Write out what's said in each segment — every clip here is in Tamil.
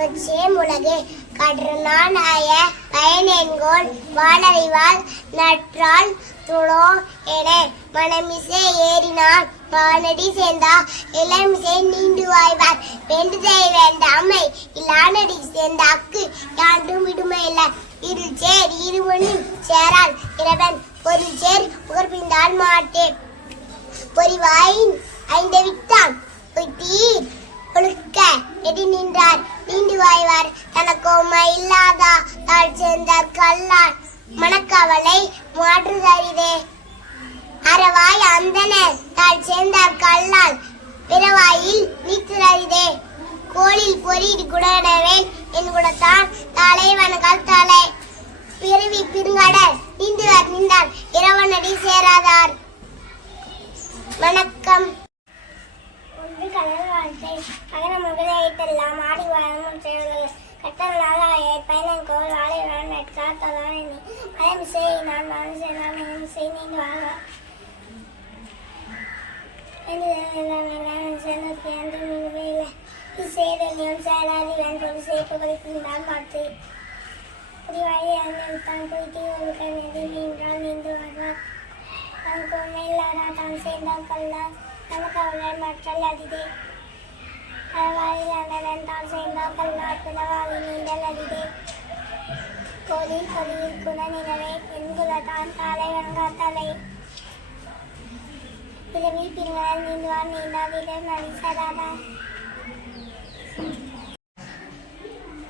நொச்சேம் உலகு. கடற்றான் பயனென்கோள் வாழறிவாள் நற்றால் துளோ என மனமிசை ஏறினான் வானடி சேர்ந்தா இளமிசை நீண்டு வாய்வார் வேண்டுதை வேண்டாமை இல்லானடி சேர்ந்த அக்கு யாண்டும் விடுமை இல்ல இருள் சேர் இருவனும் சேரால் இறைவன். பொருள் சேர் புகழ்பிந்தால் மாட்டே. பொறிவாயின் ஐந்து விட்டான் பொய்த்தீர் ஒழுக்க எடி நின்றார். நீண்டு தனக்கு தனக்கோமை இல்லாதா தாழ் சேர்ந்தார் கல்லார். மணக்கவலை மாற்றுதறிதே. அறவாய் அந்தனர் தாழ் சேர்ந்தார் கல்லால் பிறவாயில் நீத்துறறிதே கோளில் பொறியிடு குடவேன் என் குடத்தான் தலை வணங்கால் தலை பிறவி பிருங்கடல் நீந்துவார் நின்றார் இரவனடி சேராதார். வணக்கம். கடல் வாழ்க்கை அகர முதலைத்தெல்லாம் ஆடி வாழும் செயல்கள் கட்டல் நாளாய பயணம் கோல் வாழை வாழும் நெற்கார் தொழானி மயம் செய் நான் மனம் செய் நான் மயம் செய் நீங்க வாழ செய்தலியும் செயலாதி வென்றொரு தான் பார்த்து புதிவாழி தான் போய் தீ ஒழுக்க நெறி நின்றால் நீந்து வருவார் தனக்கு உண்மையில்லாரா தான் சேர்ந்தால் கல்லார் தனக்கு அவளர் மற்றல் அதிதே அறவாளில் அண்ணன் தான் சேர்ந்தால் கல்லார் பிறவாளி நீண்டல் அதிதே கோழி கொடியில் குணநிலவே என்குலதான் தாலை வணங்கா தலை பிறவி பிரிவனால் நீந்துவார் நீந்தாவிலே நடிசராதா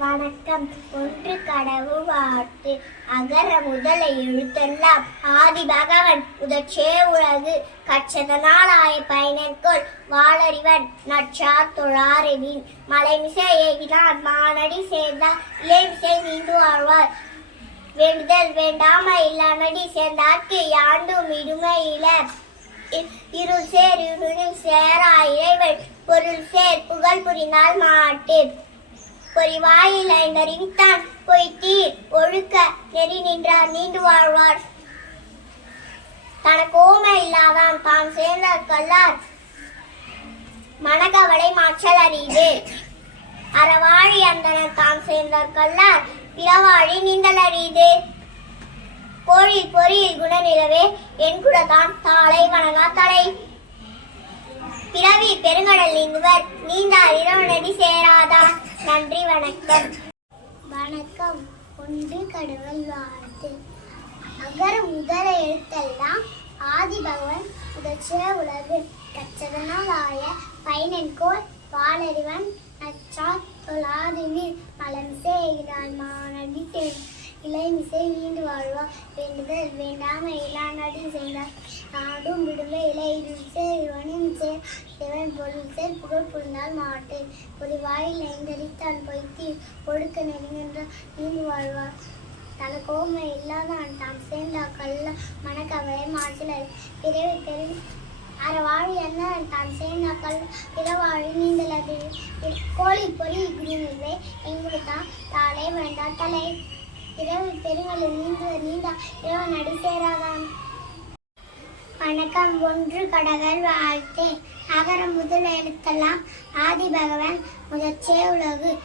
வணக்கம். ஒன்று கடவுள் வாழ்த்து. அகர முதல எழுத்தெல்லாம். ஆதி பகவன் உதச்சே உலகு. கச்சதனால் ஆய பயனற்கொள் வாளறிவன் நற்றார் தொழாரெவின் மலைமிசை ஏகினார். மானடி சேர்ந்தார். இளைமிசை நீண்டு வாழ்வார். வேண்டுதல் வேண்டாம இல்லாமடி சேர்ந்தார்க்கு யாண்டும் இடுமையில இரு இருள் சேர் இருளில் சேரா இறைவன். பொருள் சேர் புகழ் புரிந்தால் மாட்டு பொறிவாயில் ஐந்தறிவித்தான் பொய்த்தீர் ஒழுக்க நெறி நின்றார் நீண்டு வாழ்வார். தனக்கு ஓமை இல்லாதான் தான் சேர்ந்த கல்லார். மனகவலை மாற்றல் அறிது அறவாழி அந்தனர் தான் சேர்ந்தார் கல்லார். பிறவாழி நீந்தல் அறிது. கோழில் பொறியில் குணநிலவே என் குடத்தான் தாளை வணங்கா தலை பிறவி பெருங்கடல் நீந்துவர் நீந்தார் இரவனடி சேராதான் நன்றி வணக்கம். வணக்கம். ஒன்று கடவுள் வாழ்த்து. அகர முதல எழுத்தெல்லாம் ஆதி பகவன் முதற்சிய உலகு. கச்சதனால் ஆய பயனென்கோள் வாளறிவன் நச்சார் தொழாதினில் மலம் எகிறான் மாணவி தேன். இளைமிசை நீண்டு வாழ்வா? வேண்டுதல் வேண்டாம இளானடி செய்தார். நாடும் விடுமை இலை இவனின் சே இவன் பொருள் சேர் புகழ் புரிந்தால் மாட்டேன் ஒரு வாயில் ஐந்தரித்தான் பொய்த்தி ஒடுக்க நெருங்கின்ற நீண்டு வாழ்வார். தனக்கு கோமை இல்லாதான் தாம் சேர்ந்தா கல்ல மனக்கவலை மாற்றலை பிறவி பெரு அறவாழி என்ன? தான் சேர்ந்தா கல் பிறவாழி நீந்தலது. கோழி பொறி குடிநிலை எங்களுக்கு தான் தாளே வேண்டாம் தலை இரவு பெருங்கல் நீந்த நீந்தா இரவு நடி வணக்கம் ஒன்று கடகல் வாழ்த்து. அகர முதல் எழுத்தெல்லாம் ஆதி பகவன் முதற்சே உலகு.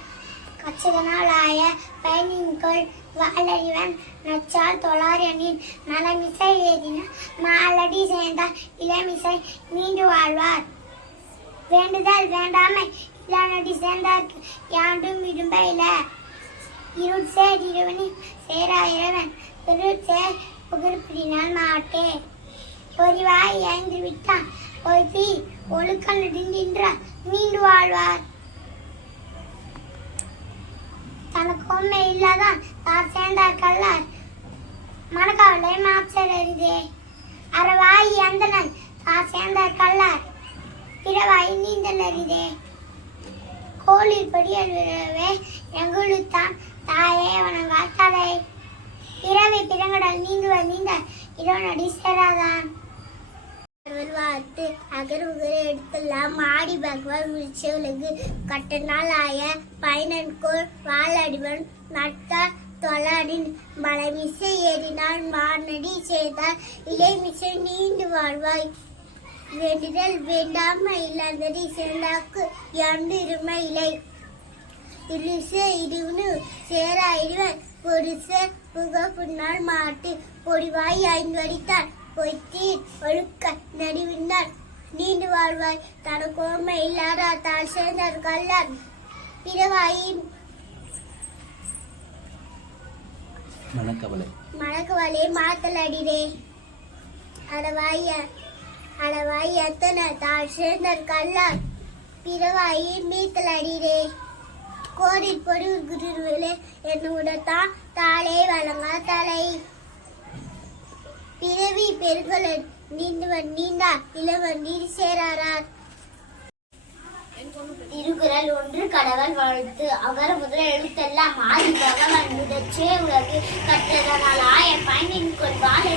கச்சதனால் ஆய பயனின்கொள் வாழறிவன் நச்சால் தொழாரியனின் நலமிசை ஏதின மாலடி சேர்ந்தார் இளமிசை மீண்டு வாழ்வார். வேண்டுதல் வேண்டாமை இளநடி சேர்ந்தார்க்கு யாண்டும் விரும்ப இல்லை சேர் இருவனி சேரா இறைவன் இருள் சேர் புகழ்பிடினால் மாட்டே. பொறிவாய் ஐந்து விட்டான் பொய்த்தி ஒழுக்க நடுங்கின்ற மீண்டு வாழ்வார். தனக்கு உண்மை இல்லாதான் தார் சேர்ந்தார் கல்லார். மனக்கவலை மாற்றறிதே அறவாய் அந்தனன் தார் சேர்ந்தார் கல்லார். பிறவாய் நீந்தல் அறிதே கோளில் படியவே எங்குளுத்தான் தாயே வணங்கா தலை பிறவி பிறங்கடல் நீந்துவர் நீந்த இரவனடி சேராதான் வாழ்த்து அகர்வுகிற எடுத்துலாம். ஆடி பகவான் முடிச்சவளுக்கு கட்ட நாள் ஆய பயனன்கோள் வாழடிவன் நட்ட தொழாடின் மலைமிசை ஏறினான். மானடி செய்தால் இலைமிசை நீண்டு வாழ்வாய். வேண்டுதல் வேண்டாம இல்லாதடி சேர்ந்தாக்கு யாண்டு இருமை இலை. இருச இடிவுனு சேரா இடிவன் பொருச புக புண்ணால் மாட்டு பொடிவாய் ஐந்தடித்தார். பொய்த்தீர் ஒழுக்க நடிவிந்தார் நீண்டு வாழ்வாய். தன கோமை இல்லாத தாழ் சேர்ந்தார் கல்லார். பிறவாயின் மனக்கவலை. மணக்கவலே மாத்தலடிரே அளவாய அளவாய் எத்தனை? தாழ் சேர்ந்தார் கல்லார். பிறவாயி மீத்தலடிரே கோடி பொடி குருவிலே என்னுடத்தான் தாளே வழங்கா தலை. பிறவி பெருங்கல நீந்தவன் நீந்தா இளவன் நீர் சேராரார். திருக்குறள் ஒன்று கடவுள் வாழ்த்து அகர முதல எழுத்தெல்லாம் ஆதி பகவான் முதற்றே உலகு. கற்றதனால் ஆய பயனின் கொள்வாள்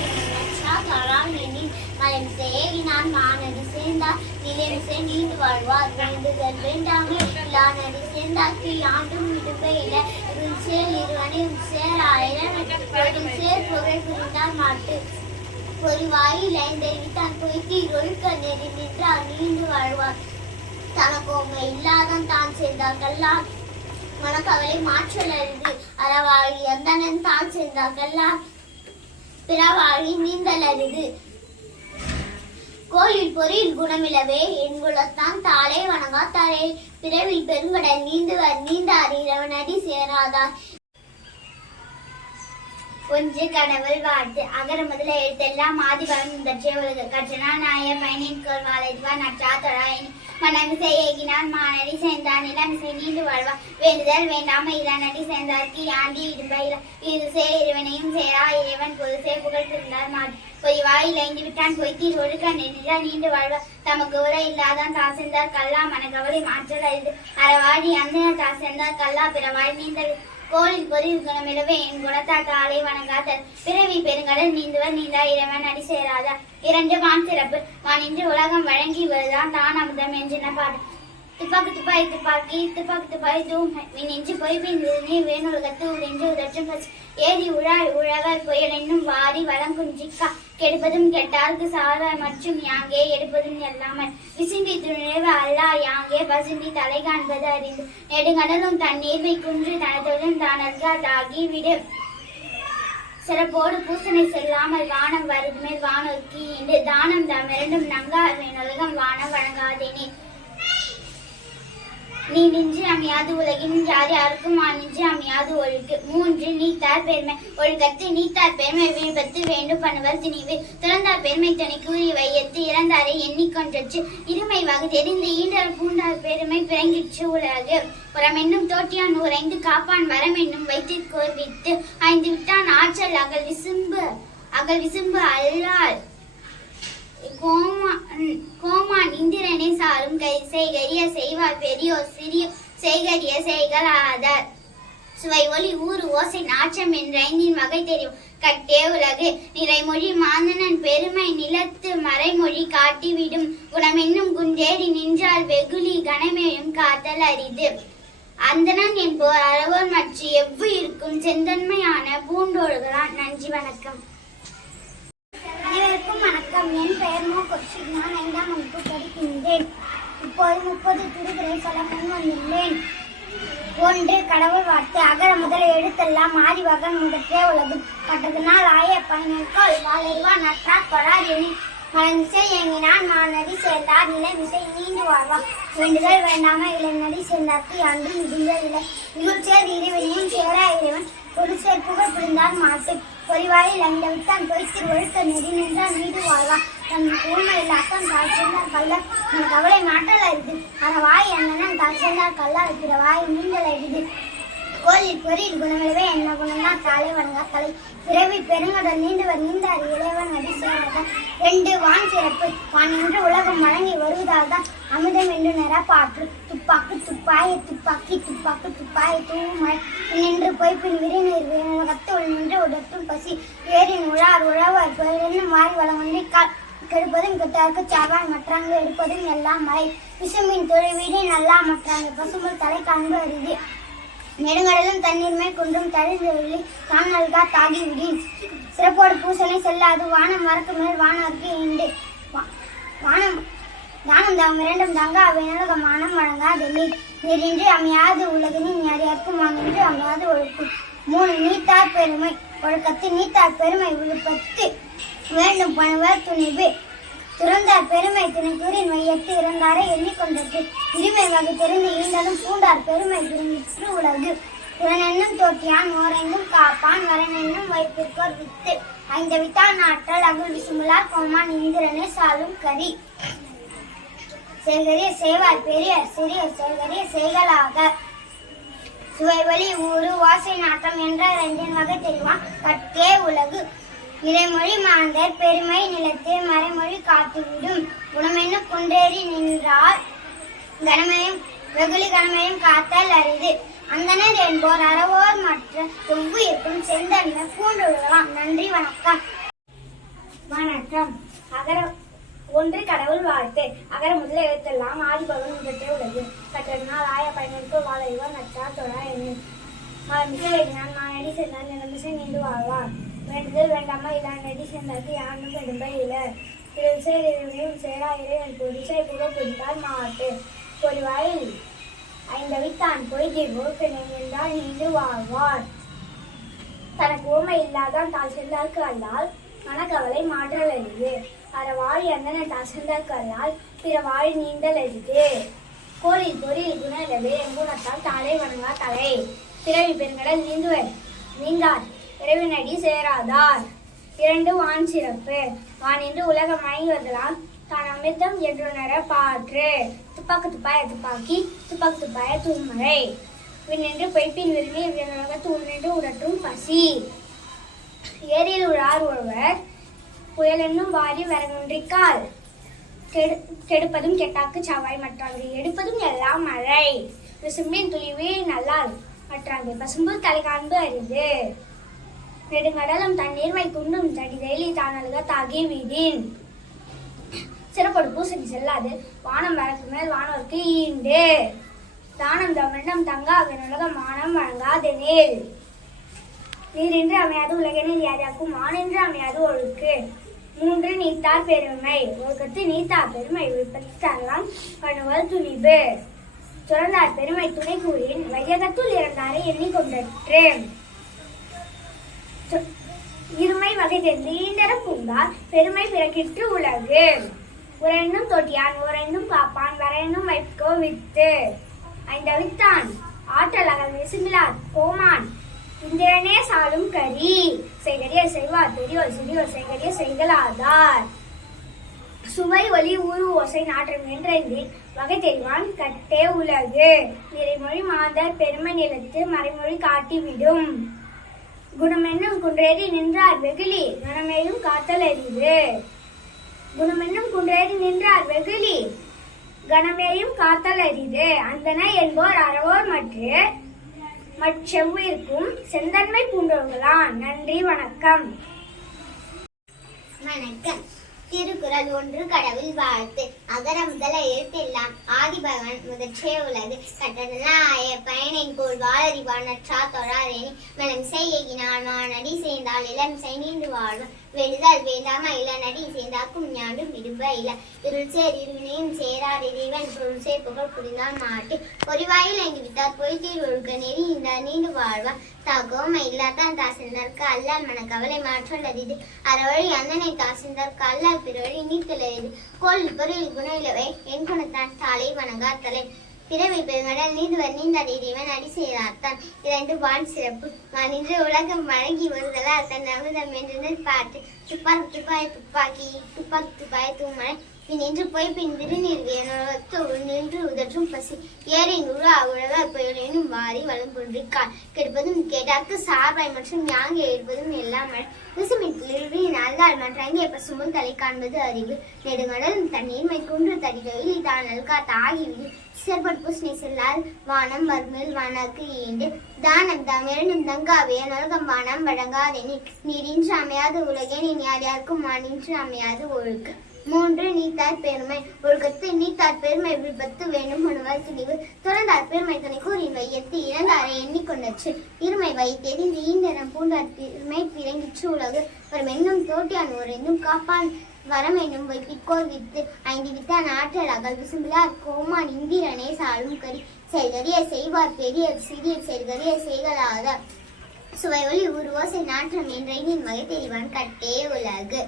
எண்ணின் மலம் சேவினான் மானது சேர்ந்தார். நிலையசே நீண்டு வாழ்வார். வேண்டுதல் வேண்டாமே இல்லானடி சேர்ந்தார்க்கு ஆண்டும் விடுகையில சேர் இருவனை சேர் ஆயிரம் சேர் புகை புரிந்தார் மாட்டு. ஒரு வாயில் ஐந்தறிவித்தான் பொய்த்தி ஒழுக்க நெறி நின்றார். நீண்டு வாழ்வார். தனக்கோங்க இல்லாதான் தான் சேர்ந்தார்கள்லாம். மனக்கவலை மாற்றல் அறிவு அறவாழி எந்தனன் தான் சேர்ந்தார்கள்லாம். பிறவாழி நீந்தல் அறிவு கோயில் பொறியில் குணமிலவே என்குலத்தான் தாளே வணங்காத்தாரே. பிறவில் பெருங்கடல் நீந்துவர் நீந்தார் இரவனடி சேராதார். ஒன்று கடவுள் வாழ்த்து. அகர முதல எழுத்தெல்லாம் ஆதி இந்த உலக. கற்றனா நாய பயனின் வாழைவா நற்றா தொழாயின் மனம் செய்யினான் மானடி சேர்ந்தான் இளமிசை நீண்டு வாழ்வா வேண்டுதல் வேண்டாம. இளநடி சேர்ந்தார்க்கு ஆண்டி இடும்பையில இது சே இருவனையும் சேரா இறைவன் பொது சே புகழ் திருந்தார் மாடு பொய் வாயில் விட்டான். பொய்த்தி ஒழுக்க நெஞ்சிலா நீண்டு வாழ்வா தமக்கு உரை இல்லாதான் தான் கல்லா மன கவலை மாற்றல் அறிந்து அறவாடி அந்த தான் சேர்ந்தார் கல்லா பிறவாய் நீந்தல் கோளின் பொறிவு குணமிடவே என் குணத்தாக்க ஆலை வணங்காதல் பிறவி பெருங்கடல் நீந்துவர் நீந்தா இறைவன் அடி சேராதா. இரண்டு வான் சிறப்பு. வான் இன்று உலகம் வழங்கி வருதான் தான் அமுதம் என்றன பாடு துப்பாக்கு துப்பாய் துப்பாக்கி துப்பாக்கு துப்பாய் தூம் மின் இன்று பொய் பிந்து நீர் வேணுலகத்து உடென்று உதற்றும் ஏரி உழாய் உழவர் புயல் என்னும் வாரி வளங்குஞ்சிக்கா கெடுப்பதும் கெட்டார்க்கு சாரா மற்றும் யாங்கே எடுப்பதும் எல்லாமல் விசும்பி துணிவு அல்லா யாங்கே பசும்பி தலை காண்பது அறிந்து நெடுங்கடலும் தண்ணீர் குன்று தனதுடன் தானல்கா தாகி விடு. சிறப்போடு பூசனை செல்லாமல் வானம் வருதுமே வானொக்கி இன்று தானம் தாம் இரண்டும் நங்கா உலகம் வானம் வழங்காதேனே நீ நின்று அமையாது உலகின் யார் யாருக்கும் நின்று அமையாது. ஒழுக்கு மூன்று நீத்தார் பெருமை. ஒழுக்கத்து நீத்தார் பெருமை விழுப்பத்து வேண்டும் பண்ணுவர் திணிவு. துறந்தார் பெருமை துணை கூறி வையத்து இறந்தாரை எண்ணிக்கொன்றச்சு இருமை வகு தெரிந்து ஈண்டார் பூண்டார் பெருமை பிறங்கிற்று உலகு. புறமென்னும் தோட்டியான் உறைந்து காப்பான் வரமென்னும் வைத்து. கோர்வித்து ஐந்து விட்டான் ஆற்றல் அகல் விசும்பு அகல் விசும்பு அல்லால் கோமான் கோமான் இந்திரனை சாரும் கை செய்கரிய செய்வார் பெரியோர் சிறிய செய்கரிய செய்கள் ஆதார் சுவை ஒளி ஊறு ஓசை நாச்சம் என்ற ஐந்தின் வகை தெரியும். கட்டே உலகு நிறைமொழி மாந்தனன் பெருமை நிலத்து மறைமொழி காட்டிவிடும். குணமென்னும் குன்றேறி நின்றால் வெகுளி கணமேயும் காத்தல் அரிது. அந்தணன் என்போர் அளவோர் மற்ற எவ்வுயிருக்கும் செந்தன்மையான பூண்டோடுகளான் நன்றி வணக்கம். அனைவருக்கும் வணக்கம். என் பெயர் மோ. கொச்சி நான் ஐந்தாம் வகுப்பு படிக்கின்றேன். இப்போது முப்பது திருக்குறை சொல்ல முன் வந்துள்ளேன். ஒன்று கடவுள் வார்த்தை. அகர முதல் எழுத்தெல்லாம் ஆதி வகன் முதற்றே உலகு பட்டதனால் ஆய பயனர்கள் வாழறிவா நற்றார் கொடார் எனி மலர்ந்திசை இயங்கினான் மாநதி சேர்ந்தார். நிலை மிசை நீண்டு வாழ்வா. வேண்டுதல் வேண்டாம இளைநடி சேர்ந்தார்க்கு அன்று மிகுந்த இல்லை இவள் சேர் இறைவனையும் சேரா இறைவன். ஒரு சேர் புகழ் புரிந்தார் மாசு. பொறிவாயில் அந்த விட்டான் பொய்த்து ஒழுக்க நெறி நின்றான் நீடு வாழ்வான் தன் ஊமையில் அக்கம் தாழ் சேர்ந்தார் கல்லர் என் கவலை மாற்றல் அரிது அற வாய் அண்ணன் தாழ் கல்லா இருக்கிற வாய் நீண்டல் அரிது கோயில் பொறியில் குணமிழவே என்ன குணம்தான் தாலை வணங்கா தலை பிறவி பெருங்கடல் நீண்டவர் நீந்தார். இளைவன் அடி ரெண்டு வான் சிறப்பு. வான் என்று உலகம் வழங்கி வருவதால் தான் அமுதம் என்று நிரப்பாற்று. துப்பாக்கு துப்பாய துப்பாக்கி துப்பாக்கு துப்பாய தூமை நின்று போய் பொய்ப்பின் விரிநீர் ரத்தம் நின்று உடத்தும் பசி. ஏரின் உழார் உழவர் என்னும் மாறி வளம் ஒன்றை கால் கெடுப்பதும் கெட்டார்க்கு சாவான் மற்றாங்க எடுப்பதும் எல்லாம் மழை. விசுமின் தொழில் வீடு நல்லா மற்றாங்க பசுமல் தலை காண்பு அரிது. நெடுங்கடலும் மேல் குன்றும் தழுந்தொழி தான் நல்கா தாகி விடின். சிறப்போடு பூசனை செல்லாது வானம் மறக்கு மேல் வானவர்க்கு உண்டு வா- வானம் தானம் தாம் இரண்டும் தங்க அவையினக மானம் வழங்காது. நீர் நீரின்றி அமையாது உலகினின் யார் யாருக்கும் வாங்கின்றி அமையாது ஒழுக்கு. மூணு நீத்தார் பெருமை. ஒழுக்கத்து நீத்தார் பெருமை விழுப்பத்து. வேண்டும் பணுவர் துணிவு. துறந்தார் பெருமை துணைக்கூறின் மையத்து இறந்தாரை எண்ணிக்கொண்டது. இருமை வகை தெரிந்து ஈண்டலும் பூண்டார் பெருமை திரும்பிற்று உலகு. புறனென்னும் தோட்டியான் ஓரென்னும் காப்பான். வரனென்னும் வைப்பிற்கோர் வித்து. ஐந்த வித்தான் ஆற்றல் அகுல் விசுமுலா கோமான் இந்திரனே சாலும் கரி. சேகரிய செய்வார் பெரிய சிறிய சேகரிய செய்களாக சுவைவழி ஊரு வாசை நாட்டம் என்ற ரெண்டின் வகை தெரியுமா? கட்டே உலகு. நிலைமொழி மாந்தர் பெருமை நிலத்து மறைமொழி காத்துவிடும். குணமென்னு குன்றேறி நின்றால் கனமையும் வெகுளி கனமையும் காத்தல் அரிது. அந்தனர் என்போர் அறவோர் மற்ற எவ்வுயிர்க்கும் செந்தன்மை பூண்டுள்ளலாம் நன்றி வணக்கம். வணக்கம். அகர ஒன்று கடவுள் வாழ்த்து. அகர முதல எழுத்தெல்லாம் ஆதிபவன் முதற்றே உள்ளது. கற்றனால் ஆய பயனருக்கு வாழறிவார் நச்சா தொழா என்னும் மிக வேண்டினான் நான் அடி சென்றான் நிலமிசை நீண்டு வாழ்வார். வேண்டுதல் வேண்டாமா இதான் நடி சென்றாக்கு யாரும் கெடும்ப இல திருவிசையும் சேராயிரே என் பொடிசை புக பிடித்தால் மாட்டு. பொறிவாயில் ஐந்தவித்தான் பொய்திர்வோ பிணைந்தால் நீண்டு வாழ்வார். தனக்கு ஓமை இல்லாதான் தால் சென்றார்க்கு அல்லால் மனக்கவலை மாற்றல் அரிது அற வாழி அந்தன தால் பிற வாழி நீண்டல் அரிது. கோரில் பொறியில் குணரவே எங்குணத்தால் தாளை வணங்கா தலை பிறவி பெருங்கடல் நீந்துவர். நீங்கார் இறைவனடி சேராதார். இரண்டு வான் சிறப்பு. வான் என்று உலகம் மயங்குவதெல்லாம் தான் அமிர்தம் என்றுணர பாற்று. துப்பாக்கு துப்பாய துப்பாக்கி துப்பாக்கு துப்பாய தூமரை விண்ணென்று பொய்ப்பின் விரும்பி விண்ணுலக தூணின்று உடற்றும் பசி. ஏரியில் உழார் ஒருவர். புயல் என்னும் வாரி வரங்குன்றிக்கால். கெடு கெடுப்பதும் கெட்டாக்கு சாவாய் மற்றாங்கு எடுப்பதும் எல்லாம் மழை. விசும்பின் துளிவே நல்லால் மற்றாங்கு பசும்பு தலை காண்பு அரிது. நெடுங்கடலும் தண்ணீர் வைக்குண்டும் தடிதெளி தானழுக தாகி வீடின் சிறப்போடு பூசணி செல்லாது வானம் வரக்கு மேல் வானோருக்கு ஈண்டு. தானம் தமிழம் தங்கா வினுலக மானம் வழங்காதெனில் நீரின்று அமையாது உலகெனில் யாராக்கும் மானின்று அமையாது ஒழுக்கு. மூன்று நீத்தார் பெருமை. ஒழுக்கத்து நீத்தார் பெருமை. விருப்பத்து தரலாம். கணுவல் துணிவு. சுரந்தார் பெருமை துணை கூறின். வையகத்துள் இறந்தாரை எண்ணிக்கொண்டற்று. இருமை வகை தெரிந்து ஈண்டர பூங்கா பெருமை பிறக்கிற்று உலகு. உரைந்தும் தொட்டியான் உரைந்தும் காப்பான். வரையென்னும் வைக்கோ வித்து. ஐந்தவித்தான். ஆற்றல் அகல் விசுமிலார் கோமான். இந்திரனே சாலும் கரி. செய்கரிய செய்வார் பெரியோர் சிறியோர் செய்கரிய செய்கலாதார் சுவை ஒலி ஊறு ஓசை நாற்றம் என்றேந்தின் வகை தெரிவான் கட்டே உலகு. நிறைமொழி மாதர் பெருமை நிலத்து மறைமொழி காட்டிவிடும். குணமென்னும் குன்றேறி நின்றார் வெகுளி கணமெயும் காத்தல் அறிவு குணமென்னும் குன்றேறி நின்றார் வெகுளி கணமேயும் காத்தல் அறிது அந்தன என்போர் அறவோர் மற்றும் மற்றெவ்விற்கும் செந்தன்மை பூண்டவர்களான் நன்றி வணக்கம். வணக்கம். திருக்குறள் ஒன்று கடவுள் வாழ்த்து. அகர முதல எழுத்தெல்லாம் ஆதிபகவன் முதற்றே உலகு. கட்டணாய பயனின் போல் வாழறிவான் நற்றா தொழாதேனி. மனம் செய்யினால் மானடி சேர்ந்தால் இளம் செய் நீண்டு வெடுதல் வேண்டாம? இளநடி சேர்ந்தாக்கும் ஞாண்டும் விடுப இல. இருள் சேர் இருவினையும் சேரார் இறைவன். பொருள் சேர் புகழ் புரிந்தான் மாட்டு. பொறிவாயில் எங்கு விட்டார் பொய்த்தீர் ஒழுக்க. நெறி இந்த நீண்டு வாழ்வார் தகோம இல்லாதான் தாசிந்தற்கு அல்ல மன கவலை மாற்றல் அரிது அறவழி அந்தனை தாசிந்தற்கு அல்ல பிறவழி நீத்துள்ளது கோல் பொருள் குணயிலவை என் குணத்தான் தாளை வணங்கா தலை பிறவி பெருங்கடல் நீந்துவர் நீந்தாடி இறைவன் அடி செய்தார்த்தான் இரண்டு வான் சிறப்பு. மனித உலகம் வழங்கி வருதலால் தன் அமிர்தம் என்று பார்த்து துப்பாக்கி துப்பாய் துப்பாக்கி துப்பாக்கி துப்பாய் தூமலை பின் நின்று போய் பின் விருநீர் வேணத்து நின்று உதற்றும் பசி. ஏரின் உருவா உழவர் புயலினும் வாரி வளங்குன்றிக்கால் கெடுப்பதும் கேட்டார்க்கு சார்பாய் மற்றும் யாங்கே எடுப்பதும் எல்லாம் விசுமின் நல்லால் மற்றங்கே பசுமும் தலை காண்பது அறிவு. நெடுங்கடல் தண்ணீர் மைக்குன்று தடிகையில் தான் நல்கா தாகிவிடு சிறப்பட் பூசணி செல்லால் வானம் மறுமேல் வானாக்கு ஈண்டு. தானம் தமிழனும் தங்காவே நல்கம் வானம் வழங்காதெனி நீரின்று அமையாத உலகே நீ யார் யாருக்கும் மானின்று அமையாது ஒழுக்கு. மூன்று நீத்தார் பெருமை. ஒழுக்கத்து நீத்தார் பெருமை விபத்து வேண்டும் உணவால் தெளிவு துறந்தார் பெருமை தனி கூறின் வையத்து இறந்தாரை எண்ணிக்கொண்டற்று இருமை வை தெரிந்து ஈந்தனம் பூண்டார் பெருமை பிறங்கிற்று உலகு. ஒரு மென்னும் தோட்டியான் ஒரு காப்பான் வரம் என்னும் வைப்பிக்கோர் வித்து. ஐந்து வித்தான் ஆற்றல் அகல் விசும்பிலார். கோமான் இந்திரனே சாலும் கரி. செய்கரிய செய்வார் பெரிய சிறிய செய்கரிய செய்கலாத சுவை ஒளி உருவோசை நாற்றம் என்றைனின் வகை தெரிவான் கட்டே உலகு.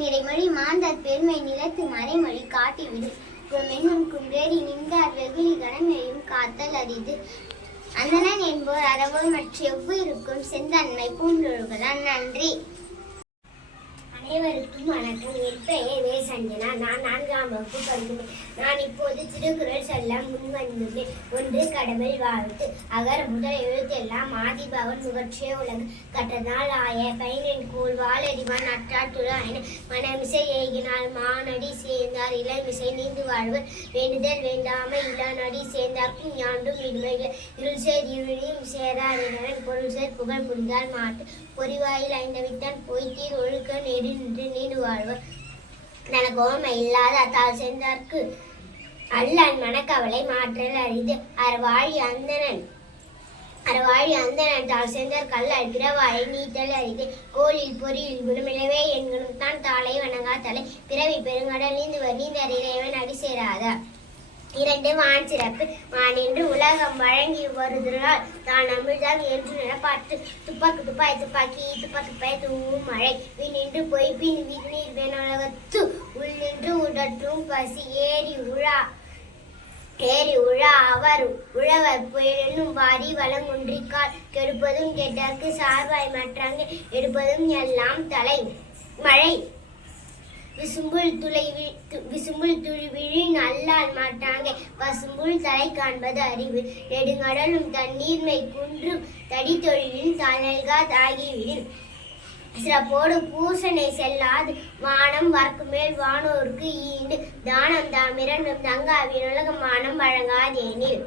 நிறைமொழி மாந்தர் பெருமை நிலத்து மறைமொழி காட்டிவிடும் குமென்னும் குன்றேறி நின்றார் வெகுளி கனமையும் காத்தல் அரிது. அந்தனன் என்போர் அறவோர் மற்ற எவ்வுயிருக்கும் செந்தன்மை பூண்டொழுகலான் நன்றி. அனைவருக்கும் வணக்கம். என் பெயர் வே சஞ்சனா நான் நான்காம் வகுப்பு படிக்கிறேன் நான் இப்போது திருக்குறள் சொல்ல முன்வந்துள்ளேன் ஒன்று கடவுள் வாழ்த்து. அகர முதல் எழுத்தெல்லாம் ஆதிபவன் முகற்றே உலகு. கற்றதால் ஆய பையனின் கூழ் வாழறிவான் என மனமிசை ஏகினால் மானடி சேர்ந்தார். இளமிசை நீந்து வாழ்வர் வேண்டுதல் வேண்டாமை இளநடி சேர்ந்தார்க்கும் யாண்டும் இடுமைகள் இருள் சேர் இருளியும் பொருள் சேர் புகழ் புரிந்தால் மாட்டு. பொறிவாயில் ஐந்தவித்தான் பொய்த்தீர் ஒழுக்க நெறி நின்று நீடு வாழ்வர். தனக்கு ஓமை இல்லாத அத்தால் சேர்ந்தார்க்கு அல்லான் மனக்கவலை மாற்றல் அரிது. அறவாழி அந்தனன் அறவாழி அந்தனன் தாள் சேர்ந்தார் கல்லால் பிறவாழை நீத்தல் அரிது. கோலில் பொறியில் குணமிழவே என்கணும் தான் தாளை வணங்கா தலை பிறவி பெருங்கடல் நீந்து வர்ணீந்த இறைவன் அடி சேராத இரண்டு வான் சிறப்பு வான் என்று உலகம் வழங்கி வருதலால் தான் அமிழ்தான் என்று நிலப்பாற்று துப்பாக்கு துப்பாய் துப்பாக்கி துப்பாக்கு துப்பாய் தூவும் மழை. விண்ணின்று பொய்ப்பின் விண்ணீர் வேணுலகத்து உள் நின்று உடற்றும் பசி. ஏறி உழா ஏறி உழா அவர் உழவர் புயலும் வாரி வளங்குன்றிக்கால் கெடுப்பதும் கெட்டார்க்கு சார்பாய் மாற்றாங்க. எடுப்பதும் எல்லாம் தலை. மழை விசும்புல் துளை விசும்புள் விசும்புல் துளி விழி நல்லால் மாட்டாங்க. பசும்புள் தலை காண்பது அறிவு. நெடுங்கடலும் தண்ணீர்மை குன்றும் தடி தொழிலின் தாகிவிடும். சிறப்போடு பூசனை செல்லாது. வானம் வர்க்கு மேல் வானோருக்கு ஈண்டு. தானம் தாம் தங்காவின் தங்கா வினுலகம் வழங்காதேனில்.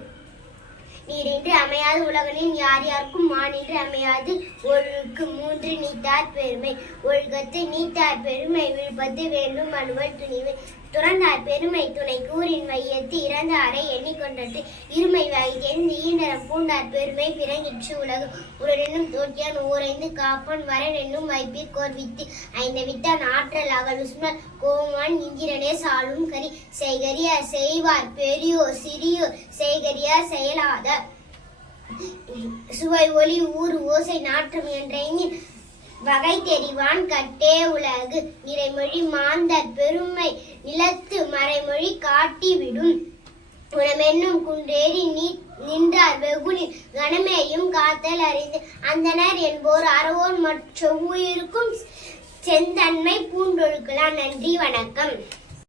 நீரின்றி அமையாது உலகனின் யார் யாருக்கும் மானின்றி அமையாது. ஒழுக்கு மூன்று நீத்தார் பெருமை. ஒழுக்கத்தை நீத்தார் பெருமை. விழுப்பத்து வேண்டும் அலுவல் துணிவு. துறந்தார் பெருமை துணை. கூறின் வையத்து இறந்தாரை எண்ணிக்கொண்டது இருமை வாய்த்தேன் ஈண்டரம் பூண்டார் பெருமை பிறங்கிற்று உலகு. உடனும் தோட்டியான் ஓரைந்து காப்பன் வரன் என்னும் வைப்பிற் கோர்வித்து ஐந்த வித்தான் ஆற்றல் அகல் உஸ்மல் கோமான் இந்திரனே சாலும் கரி செய்கரிய செய்வார் பெரியோர் சிறியோர் செய்கரிய செயலாத. சுவை ஒளி ஊர் ஓசை நாற்றம் என்ற எண்ணில் வகை தெரிவான் கட்டே உலகு. நிறைமொழி மாந்தர் பெருமை நிலத்து மறைமொழி காட்டிவிடும். உணமென்னும் குன்றேறி நீ நின்றார் வெகுளி கணமேயும் காத்தல் அறிந்து அந்தனர் என்போர் அறவோர் மற்ற உயிருக்கும் செந்தன்மை பூண்டொழுக்கலாம். நன்றி வணக்கம்.